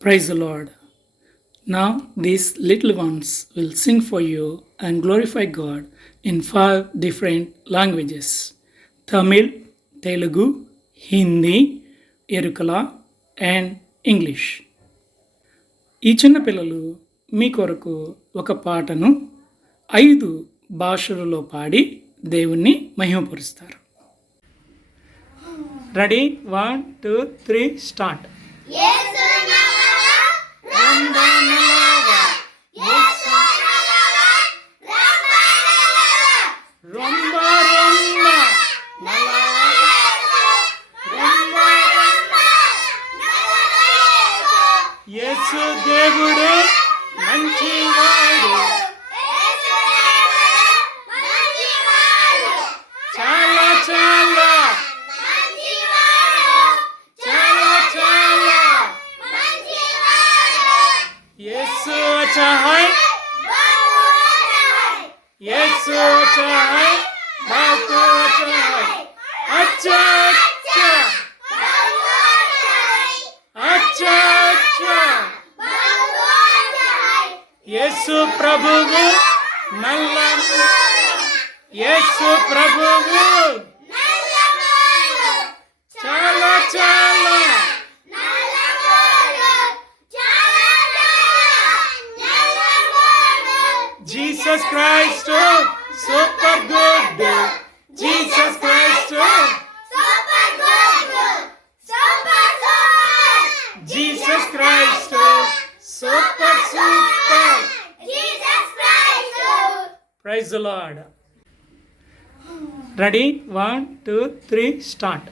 Praise the Lord. Now these little ones will sing for you and glorify God in 5 different languages: Tamil, Telugu, Hindi, Erukala, and English. ఈ చిన్న పిల్లలు మీ కొరకు ఒక పాటను 5 భాషలలో పాడి దేవుణ్ణి మహిమపరుస్తారు. Ready 1 2 3 start. యేసు దేవుడు మంచివాడు, చాలా చాలా చాలా చాలా. యేసు अच्छा है, యేసు अच्छा है, बहुत अच्छा है, अच्छा अच्छा अच्छा अच्छा. యేసు ప్రభువు నల్ల, యేసు ప్రభువు చాలా చాలా. Jesus Christ super good, Jesus Christ Jesus Christ super super. Praise the Lord. Ready 1 2 3 start.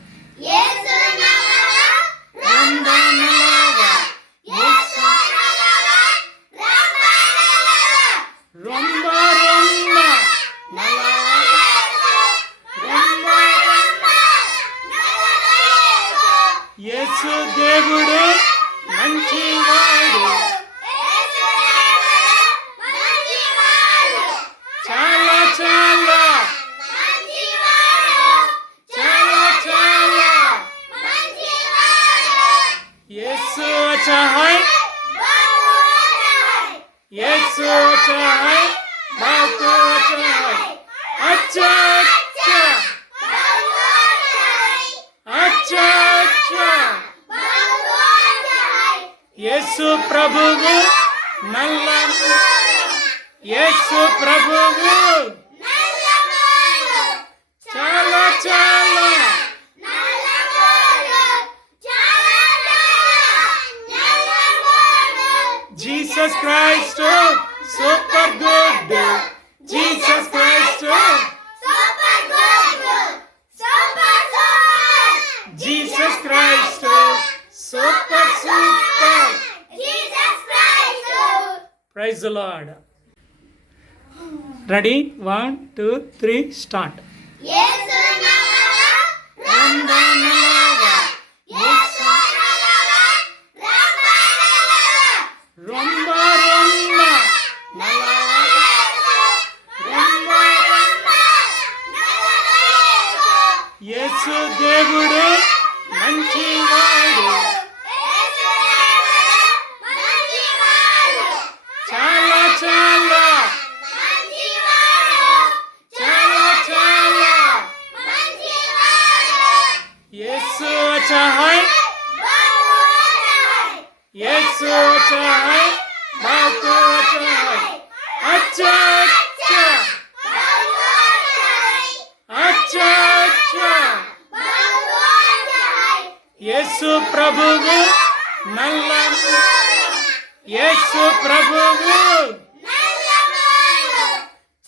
Yesu దేవుడు మంచివాడు, చాలా చాలా చాలా చాలా. యేసు अच्छा है, యేసు अच्छा है, बहुत अच्छा है, अच्छा अच्छा अच्छा अच्छा. యేసు ప్రభువు నల్ల, యేసు ప్రభువు చాలా చాలా. Jesus Christ super good, Jesus Christ Jesus Christ super super. Praise the Lord. Ready 1 2 3 start. Yesu దేవుడు మంచివాడు, చాలా చాలా చాలా చాలా. యేసు अच्छा है, యేసు अच्छा है, बहुत अच्छा है, अच्छा अच्छा अच्छा अच्छा. యేసు ప్రభువు నల్ల, యేసు ప్రభువు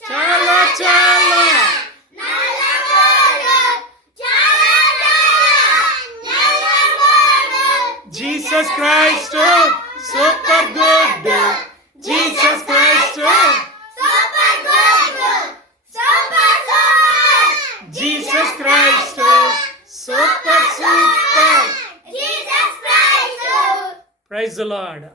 చాలా చాలా. Jesus Christ super good, Jesus Christ Jesus Christ super super. Praise the lord.